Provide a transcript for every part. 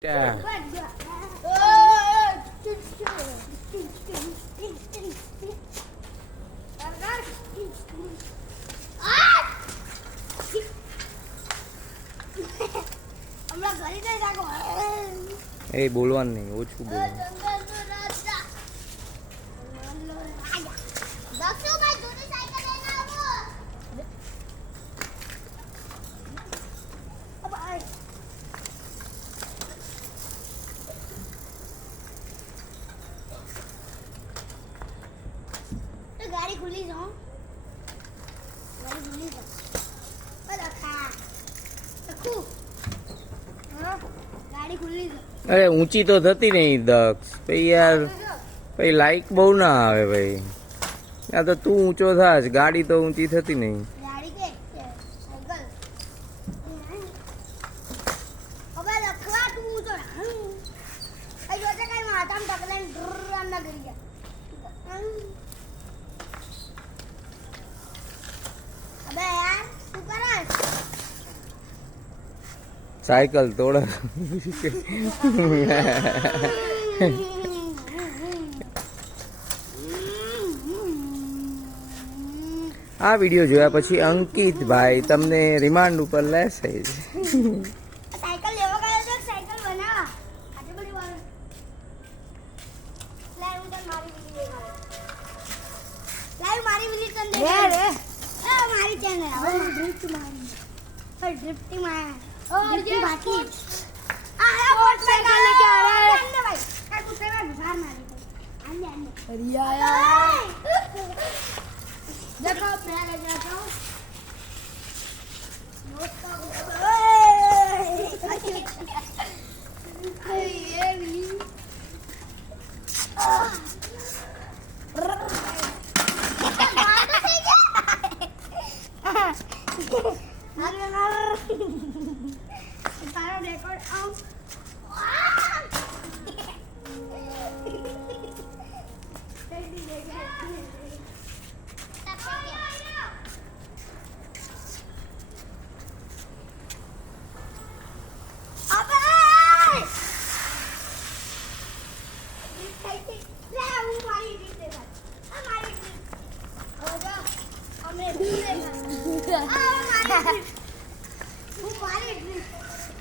એ બોલવાનું નહીં, ઓછું બોલવાનું. गाड़ी खुली जाओ, गाड़ी खुली जाओ, गाड़ी खुली जाओ. અરે ઊંચી તો થતી નહીં દક્ષ ભાઈ યાર, ભાઈ લાઈક બહુ ના આવે ભાઈ. આ તો તું ઊંચો થાશ, ગાડી તો ઊંચી થતી નહીં. गाड़ी के साइकिल अब लखवा तू तो आई जो कहीं माता में टकलाइन ड्रर ना गिर गया. अबे यार तू कर સાયકલ તોડે. આ વિડીયો જોયા પછી અંકિતભાઈ તમને રિમાન્ડ ઉપર લેશે. साइकिल लेवा गया तो साइकिल बना आटे बड़ी बार लाइव उधर मारी विली लाइव मारी विली तन दे रे ए मारी चैनल और ड्रिफ्ट मारी पर ड्रिफ्टिंग मारा और ये बाकी आया बोट में डाल के आ रहा है अंदर भाई ए कुत्ते में घुसा मारी अंदर अंदर अरे यार देखो मैं ले जाता हूं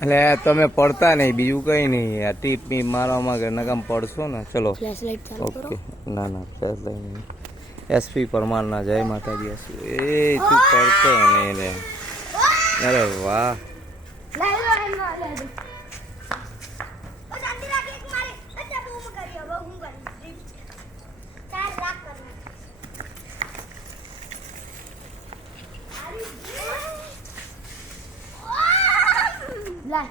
એટલે તમે પડતા નહીં, બીજું કઈ નહીં. આ ટીપ મારવામાં કે નકામ પડશો ને. ચલો ઓકે. ના ના ફ્લેશ લાઈટ નહીં. એસપી પરમારના જય માતાજી. એ તું પડતો નહીં રે. અરે વાહ. Lah.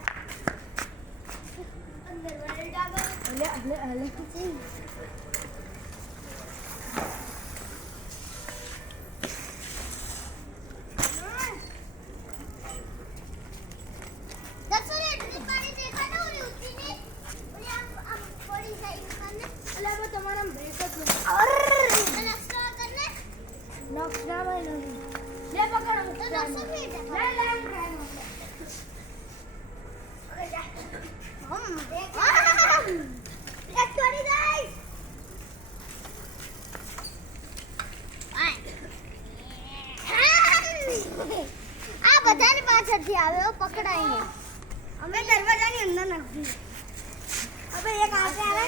Ale. આ બધાની પાછળથી આવે પકડાઈને અમે દરવાજાની અંદર નાખી. હવે એક આતે આવે